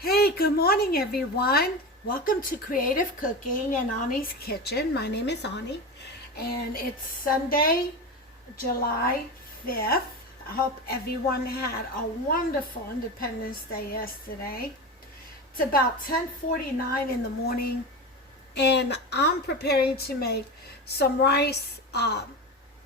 Hey, good morning, everyone. Welcome to Creative Cooking and Ani's Kitchen. My name is Ani, and it's Sunday, July 5th. I hope everyone had a wonderful Independence Day yesterday. It's about 10:49 in the morning, and I'm preparing to make some rice,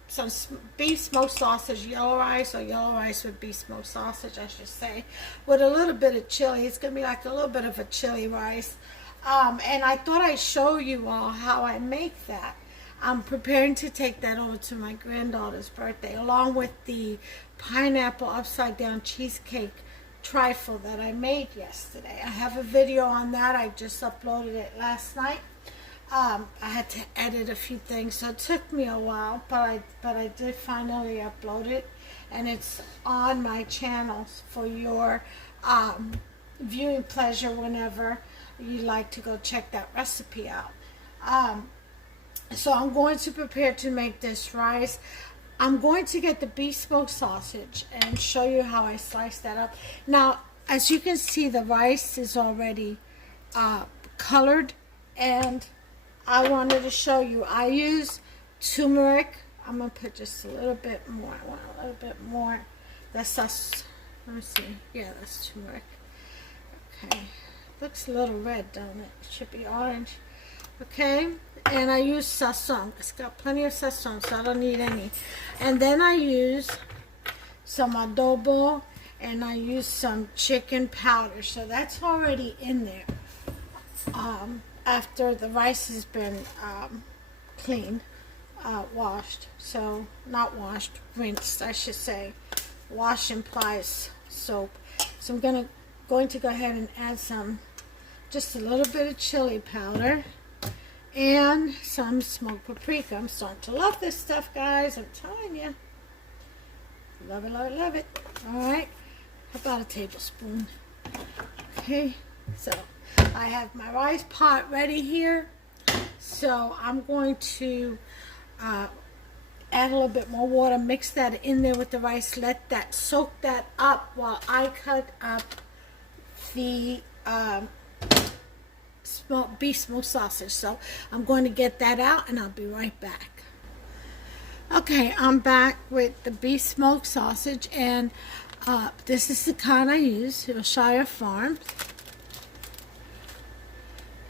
some beef smoked sausage, yellow rice, or yellow rice with beef smoked sausage, I should say, with a little bit of chili. It's going to be like a little bit of a chili rice. And I thought I'd show you all how I make that. I'm preparing to take that over to my granddaughter's birthday, along with the pineapple upside down cheesecake trifle that I made yesterday. I have a video on that. I just uploaded it last night. I had to edit a few things, so it took me a while, but I did finally upload it, and it's on my channel for your viewing pleasure whenever you like to go check that recipe out. So I'm going to prepare to make this rice. I'm going to get the beef smoked sausage and show you how I slice that up. Now, as you can see, the rice is already colored, and I wanted to show you. I use turmeric. I'm going to put just a little bit more. I want a little bit more. That's us. Let me see. Yeah, that's turmeric. Okay. Looks a little red, don't it? It should be orange. Okay. And I use sazon. It's got plenty of sazon, so I don't need any. And then I use some adobo, and I use some chicken powder. So that's already in there. After the rice has been cleaned, washed. So, not washed, rinsed, I should say. Wash implies soap. So I'm going to go ahead and add just a little bit of chili powder and some smoked paprika. I'm starting to love this stuff, guys. I'm telling you. Love it, love it, love it. Alright. How about a tablespoon? Okay. So I have my rice pot ready here, so I'm going to add a little bit more water, mix that in there with the rice, let that soak that up while I cut up the beef smoked sausage. So I'm going to get that out, and I'll be right back. Okay, I'm back with the beef smoked sausage, and this is the kind I use, Hillshire Farms.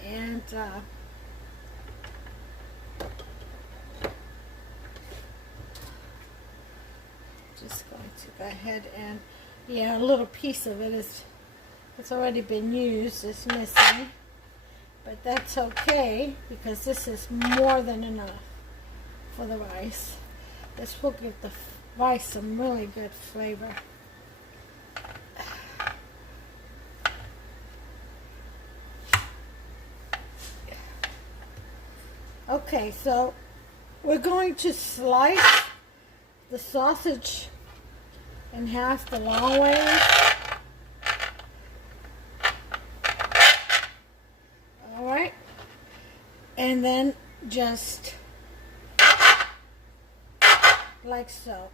And just going to go ahead and, yeah, a little piece of it it's already been used. It's missing, but that's okay because this is more than enough for the rice. This will give the rice some really good flavor. Okay, so we're going to slice the sausage in half the long way. Alright, and then just like so.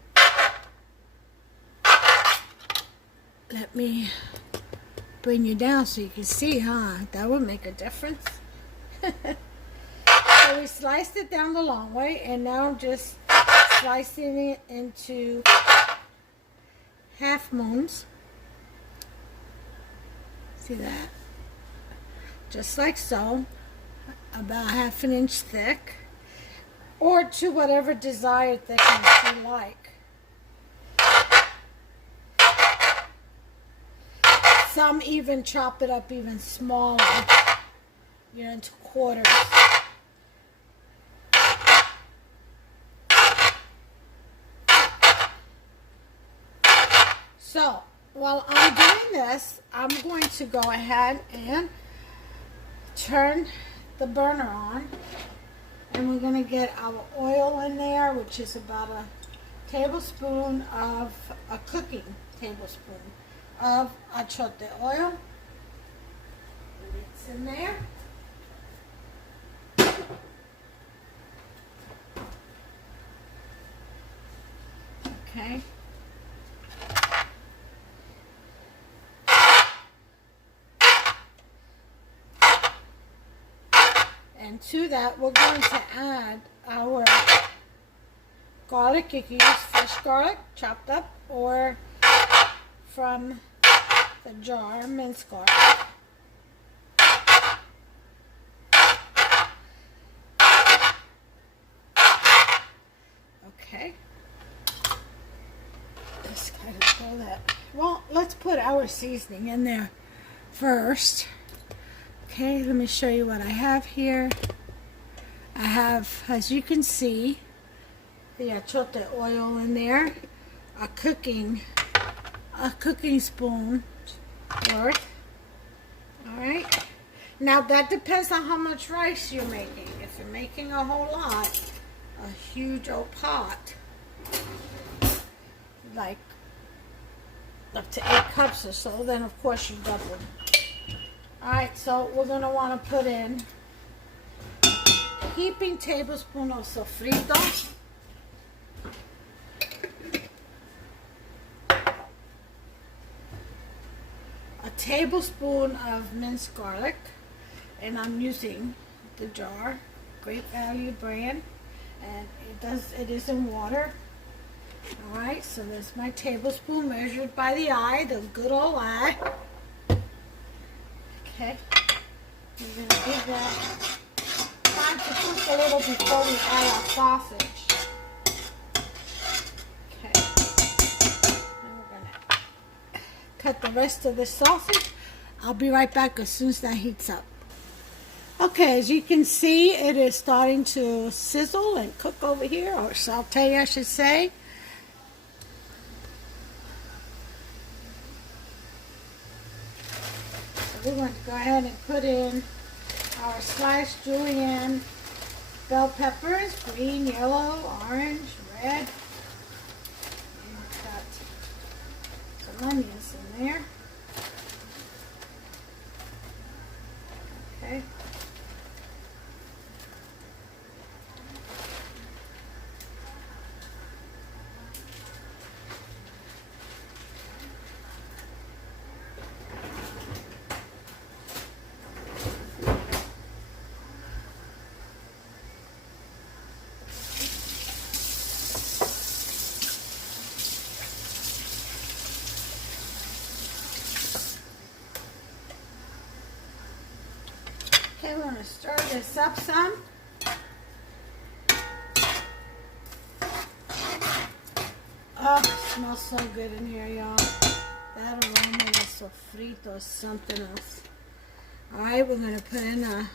Let me bring you down so you can see, huh? That would make a difference. So we sliced it down the long way, and now I'm just slicing it into half moons. See that? Just like so, about 1/2 inch thick, or to whatever desired thickness you like. Some even chop it up even smaller, into quarters. So, while I'm doing this, I'm going to go ahead and turn the burner on. And we're going to get our oil in there, which is about a tablespoon of, a cooking tablespoon of achote oil. It's in there. Okay. And to that, we're going to add our garlic. You can use fresh garlic, chopped up, or from the jar, minced garlic. Okay. Just kind of throw that. Well, let's put our seasoning in there first. Okay, let me show you what I have here. I have, as you can see, the achiote oil in there, a cooking spoon worth. All right. Now that depends on how much rice you're making. If you're making a whole lot, a huge old pot, like up to 8 cups or so, then of course you double. Alright, so we're going to want to put in a heaping tablespoon of sofrito, a tablespoon of minced garlic, and I'm using the jar, Great Value brand, and it is in water. Alright, so there's my tablespoon measured by the eye, the good old eye. Okay, we're going to give that time to cook a little before we add our sausage. Okay, and we're going to cut the rest of the sausage. I'll be right back as soon as that heats up. Okay, as you can see, it is starting to sizzle and cook over here, or saute I should say. We're going to go ahead and put in our sliced julienne bell peppers, green, yellow, orange, red. And cut some onions in there. Okay. Okay, we're going to stir this up some. Oh, it smells so good in here, y'all. That aroma of sofrito is something else. Alright, we're going to put in a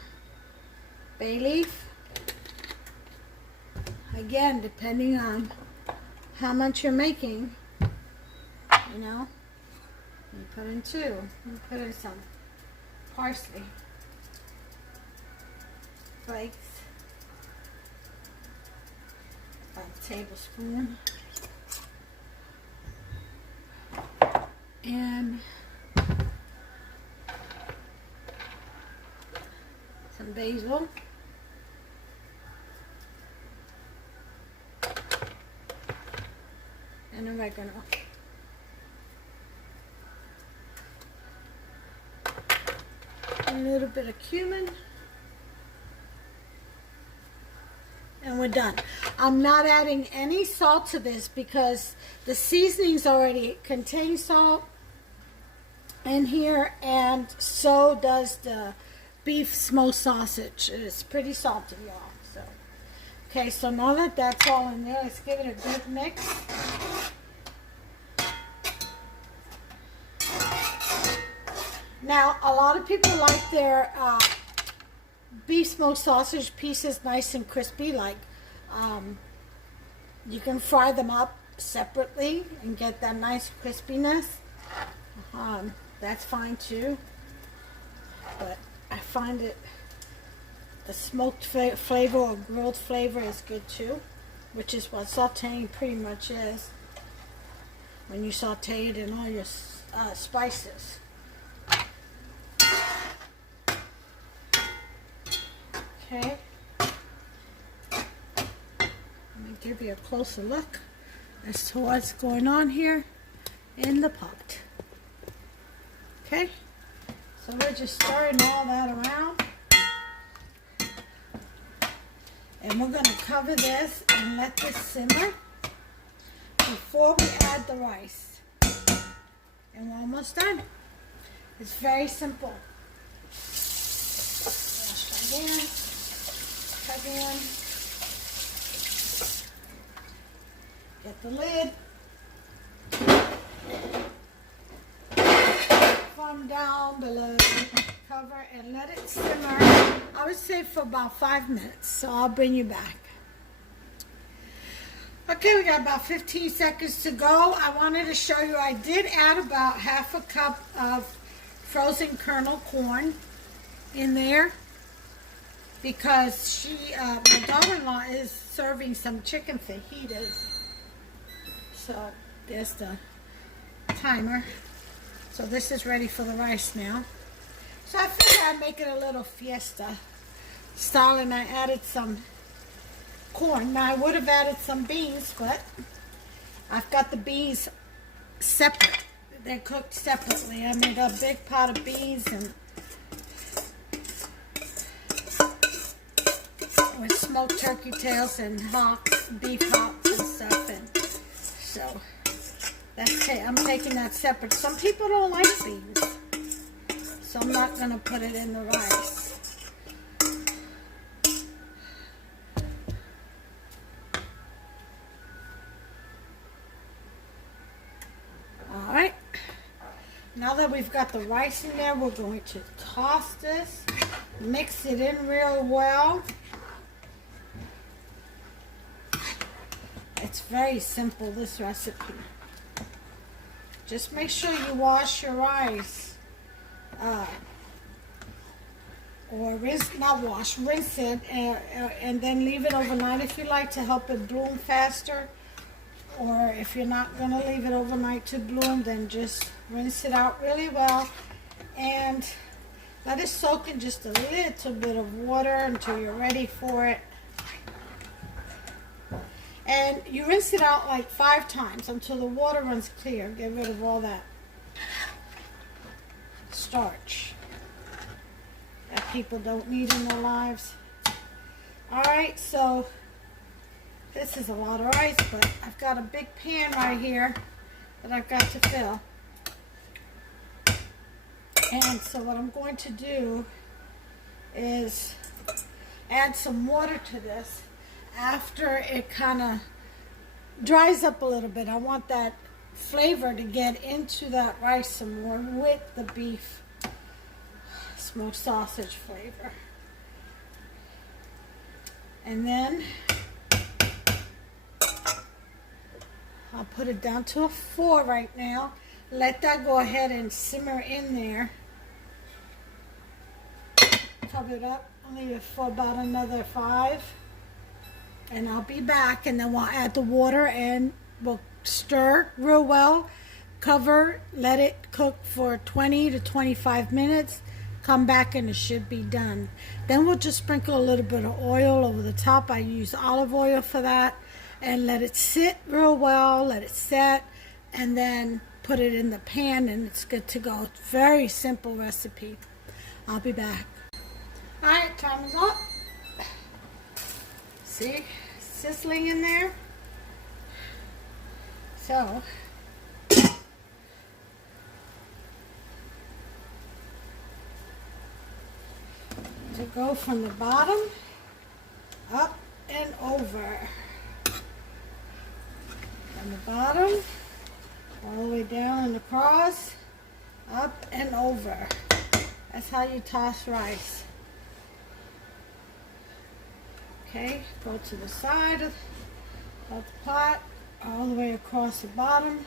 bay leaf. Again, depending on how much you're making, you know, you put in 2. You put in some parsley flakes, about a tablespoon, and some basil, and oregano. A little bit of cumin. And we're done. I'm not adding any salt to this because the seasonings already contain salt in here, and so does the beef smoked sausage. It's pretty salty, y'all. So, okay, so now that that's all in there, let's give it a good mix. Now, a lot of people like their beef smoked sausage pieces nice and crispy, like you can fry them up separately and get that nice crispiness. That's fine too, but I find it the smoked flavor or grilled flavor is good too, which is what sauteing pretty much is when you saute it in all your spices. Okay, let me give you a closer look as to what's going on here in the pot. Okay, so we're just stirring all that around. And we're going to cover this and let this simmer before we add the rice. And we're almost done. It's very simple. Wash again. Again. Get the lid. From down below. Cover and let it simmer. I would say for about 5 minutes. So I'll bring you back. Okay, we got about 15 seconds to go. I wanted to show you I did add about half a cup of frozen kernel corn in there because my daughter-in-law is serving some chicken fajitas. So there's the timer. So this is ready for the rice now. So I figured I'd make it a little fiesta style, and I added some corn. Now I would have added some beans, but I've got the beans separate. They're cooked separately. I made a big pot of beans and with smoked turkey tails and hocks, beef hocks and stuff. And so I'm taking that separate. Some people don't like beans, so I'm not going to put it in the rice. Alright, now that we've got the rice in there, we're going to toss this, mix it in real well. It's very simple, this recipe. Just make sure you wash your rice. Or rinse it and then leave it overnight if you like to help it bloom faster. Or if you're not going to leave it overnight to bloom, then just rinse it out really well and let it soak in just a little bit of water until you're ready for it. And you rinse it out like 5 times until the water runs clear. Get rid of all that starch that people don't need in their lives. Alright, so this is a lot of rice, but I've got a big pan right here that I've got to fill. And so what I'm going to do is add some water to this after it kind of dries up a little bit. I want that flavor to get into that rice some more with the beef smoked sausage flavor. And then I'll put it down to a 4 right now. Let that go ahead and simmer in there. Cover it up. I'll leave it for about another 5. And I'll be back, and then we'll add the water and we'll stir real well. Cover, let it cook for 20 to 25 minutes. Come back and it should be done. Then we'll just sprinkle a little bit of oil over the top. I use olive oil for that. And let it sit real well, let it set, and then put it in the pan and it's good to go. It's a very simple recipe. I'll be back. Alright, time is up. See, sizzling in there. So, to go from the bottom up and over. From the bottom all the way down and across, up and over. That's how you toss rice. Okay, go to the side of the pot, all the way across the bottom,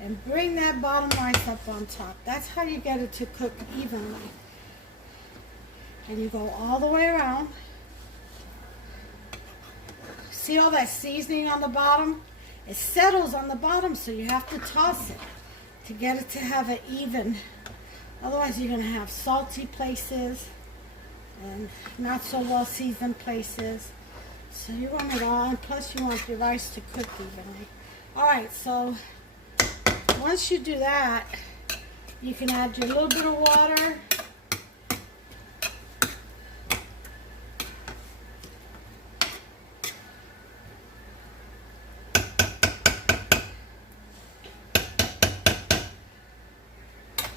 and bring that bottom rice up on top. That's how you get it to cook evenly. And you go all the way around. See all that seasoning on the bottom? It settles on the bottom, so you have to toss it to get it to have an even. Otherwise, you're going to have salty places and not so well seasoned places. So you want it all, and plus you want your rice to cook evenly. Alright, so once you do that, you can add your little bit of water.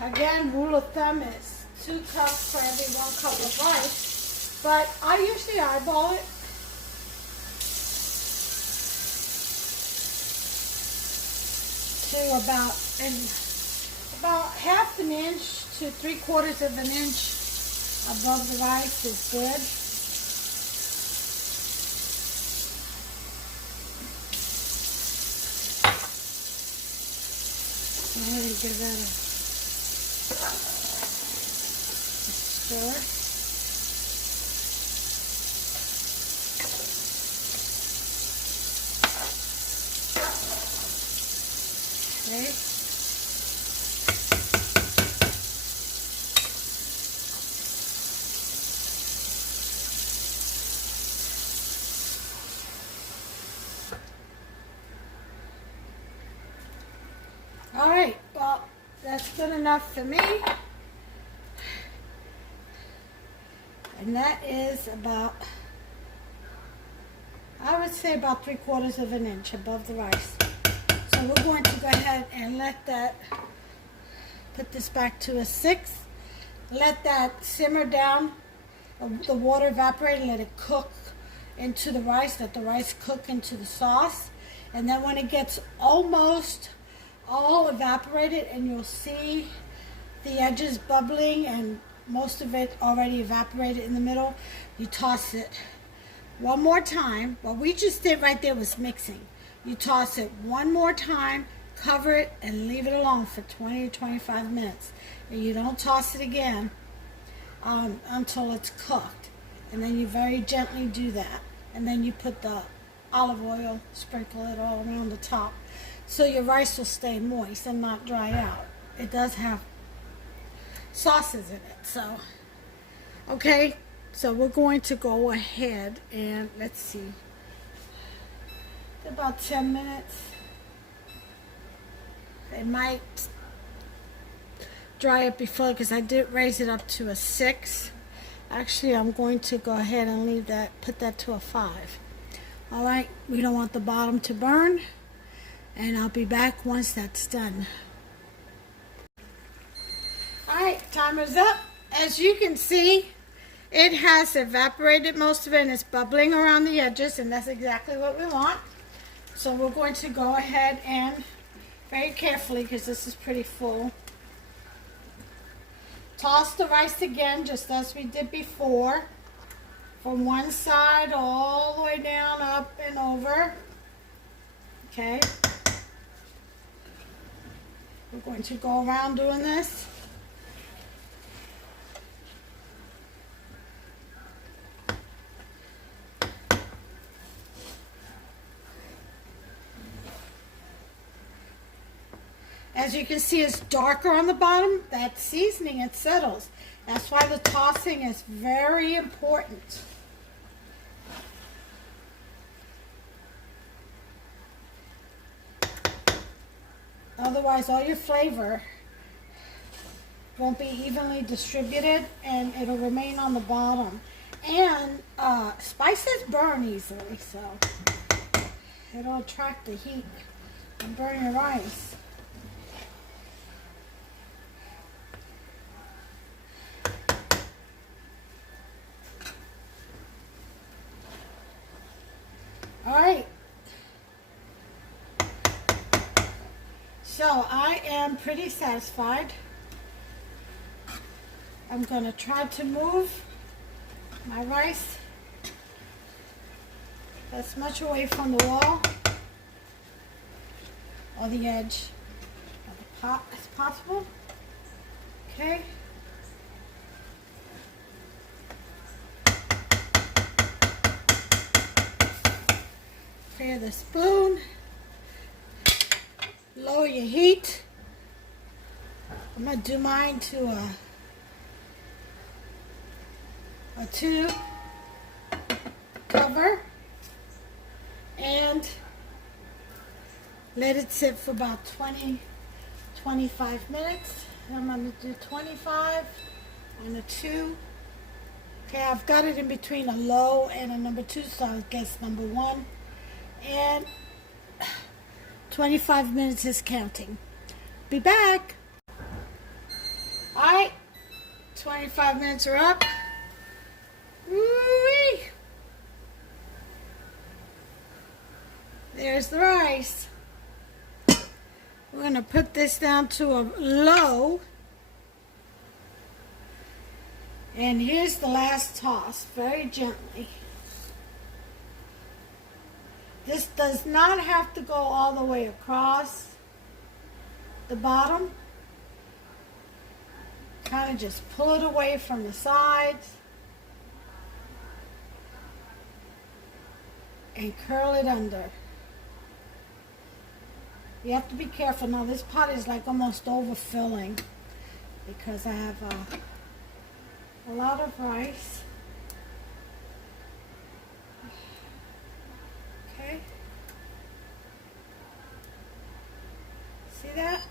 Again, rule of thumb is 2 cups for every 1 cup of rice, but I usually eyeball it. To about half an inch to 3/4 of an inch above the rice is good. I'm going to give that a stir. Okay. All right, well, that's good enough for me. And that is about, I would say about 3/4 of an inch above the rice. So we're going to go ahead and let that, put this back to a 6. Let that simmer down, the water evaporate, and let it cook into the rice. Let the rice cook into the sauce. And then when it gets almost all evaporated and you'll see the edges bubbling and most of it already evaporated in the middle, you toss it one more time. What we just did right there was mixing. You toss it one more time, cover it, and leave it alone for 20 to 25 minutes. And you don't toss it again until it's cooked. And then you very gently do that. And then you put the olive oil, sprinkle it all around the top. So your rice will stay moist and not dry out. It does have sauces in it. So, okay. So we're going to go ahead and let's see. About 10 minutes. It might dry up before because I did raise it up to a 6. Actually, I'm going to go ahead and leave that, put that to a 5. All right, we don't want the bottom to burn. And I'll be back once that's done. All right, timer's up. As you can see, it has evaporated most of it and it's bubbling around the edges, and that's exactly what we want. So we're going to go ahead and very carefully, because this is pretty full, toss the rice again just as we did before, from one side all the way down, up and over. Okay. We're going to go around doing this. As you can see, it's darker on the bottom. That seasoning, it settles. That's why the tossing is very important. Otherwise, all your flavor won't be evenly distributed and it'll remain on the bottom. And spices burn easily, so it'll attract the heat and burn your rice. All right. So I am pretty satisfied. I'm going to try to move my rice as much away from the wall or the edge of the pot as possible. Okay. Clear the spoon. Lower your heat. I'm going to do mine to a 2 cover and let it sit for about 20-25 minutes. I'm going to do 25 on a 2. Okay, I've got it in between a low and a number 2, so I guess number 1. And 25 minutes is counting. Be back. 25 minutes are up. Woo-wee. There's the rice. We're going to put this down to a low. And here's the last toss, very gently. This does not have to go all the way across the bottom. Kind of just pull it away from the sides and curl it under. You have to be careful. Now this pot is like almost overfilling because I have a lot of rice. Okay. See that?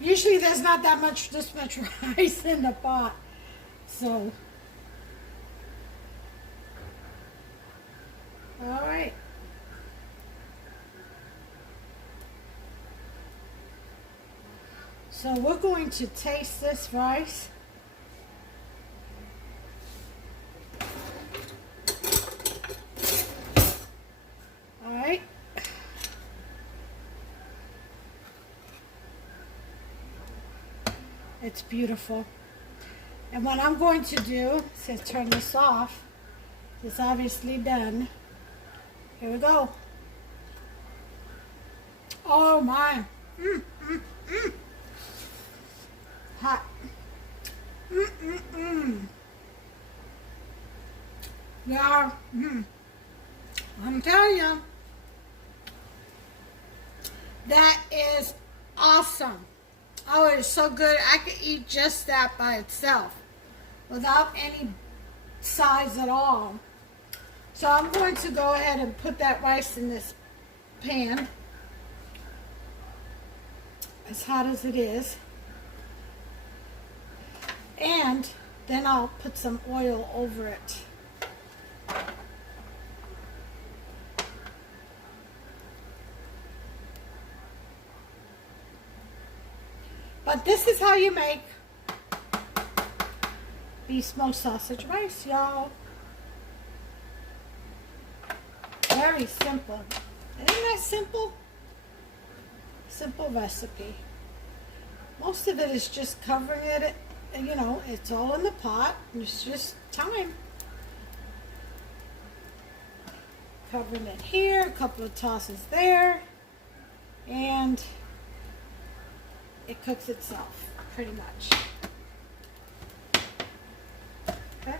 Usually there's not this much rice in the pot. So, all right. So we're going to taste this rice. All right. It's beautiful. And what I'm going to do is turn this off. It's obviously done. Here we go. Oh my. Hot. Yeah. I'm telling you. That is awesome. Oh, it's so good. I could eat just that by itself without any sides at all. So I'm going to go ahead and put that rice in this pan, as hot as it is. And then I'll put some oil over it. But this is how you make beef smoked sausage rice, y'all. Very simple. Isn't that simple? Simple recipe. Most of it is just covering it, you know, it's all in the pot. It's just time. Covering it here, a couple of tosses there, and it cooks itself, pretty much. Okay.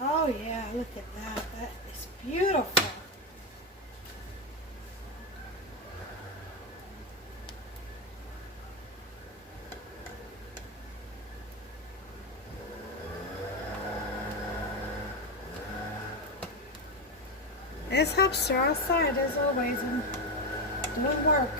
Oh yeah, look at that. That is beautiful. This helps her outside as always and doing work.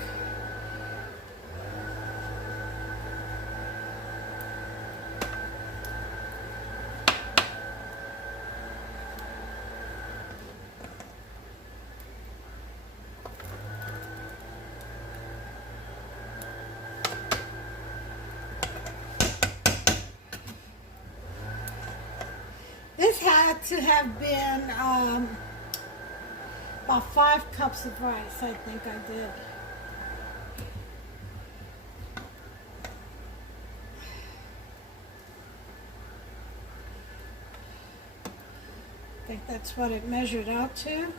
This had to have been about 5 cups of rice, I think I did. I think that's what it measured out to.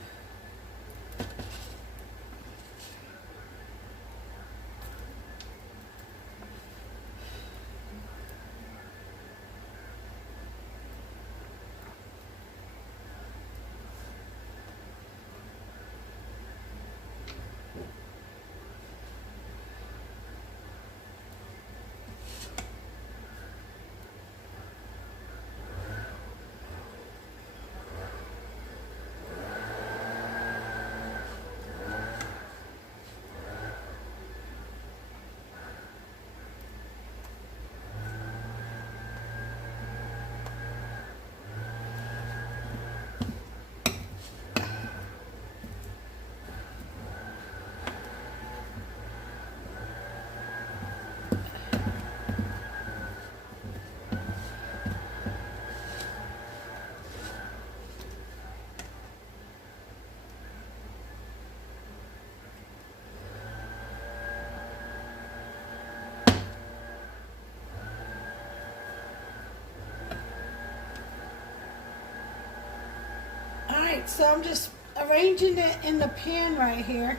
Alright, so I'm just arranging it in the pan right here,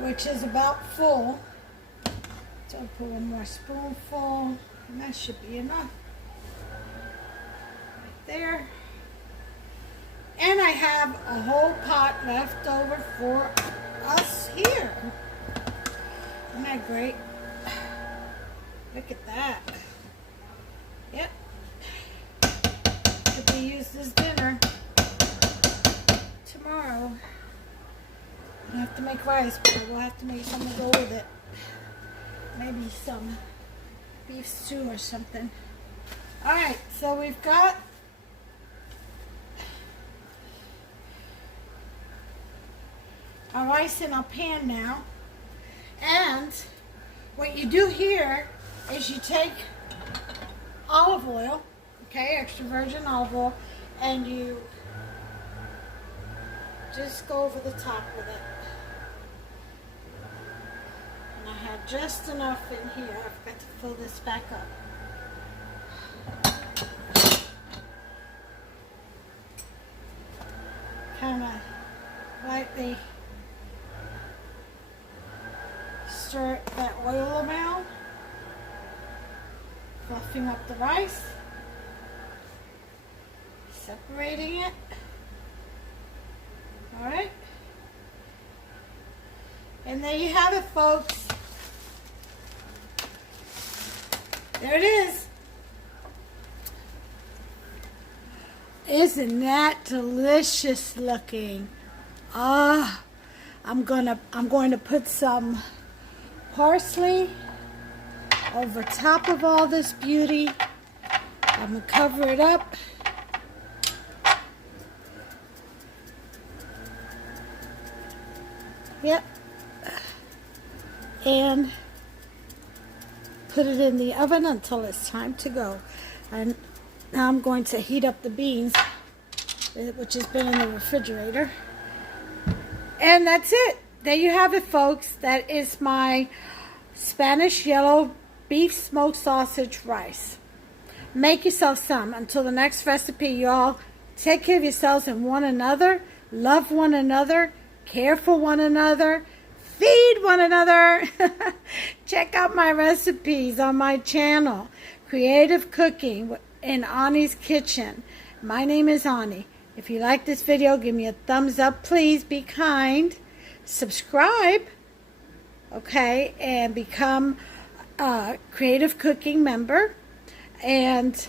which is about full. So I'll put one more spoonful, and that should be enough. Right there. And I have a whole pot left over for us here. Isn't that great? Look at that. Yep. Could be used as dinner tomorrow. I have to make rice, but we'll have to make something to go with it. Maybe some beef stew or something. Alright, so we've got our rice in our pan now. And what you do here is you take olive oil, okay, extra virgin olive oil, and you just go over the top with it. And I have just enough in here. I've got to fill this back up. Kind of lightly stir that oil around, fluffing up the rice, separating it. Alright, and there you have it, folks. There it is. Isn't that delicious looking? Ah, I'm going to put some parsley over top of all this beauty. I'm going to cover it up. Yep. And put it in the oven until it's time to go. And now I'm going to heat up the beans, which has been in the refrigerator. And that's it. There you have it, folks. That is my Spanish yellow beef smoked sausage rice. Make yourself some. Until the next recipe, y'all, take care of yourselves and one another. Love one another. Care for one another. Feed one another. Check out my recipes on my channel, Creative Cooking in Ani's Kitchen. My name is Ani. If you like this video, give me a thumbs up. Please be kind. Subscribe, okay, and become a Creative Cooking member. And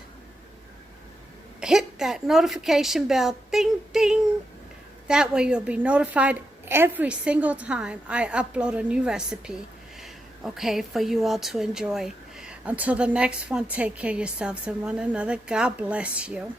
hit that notification bell. Ding, ding. That way you'll be notified every single time I upload a new recipe, okay, for you all to enjoy. Until the next one, take care of yourselves and one another. God bless you.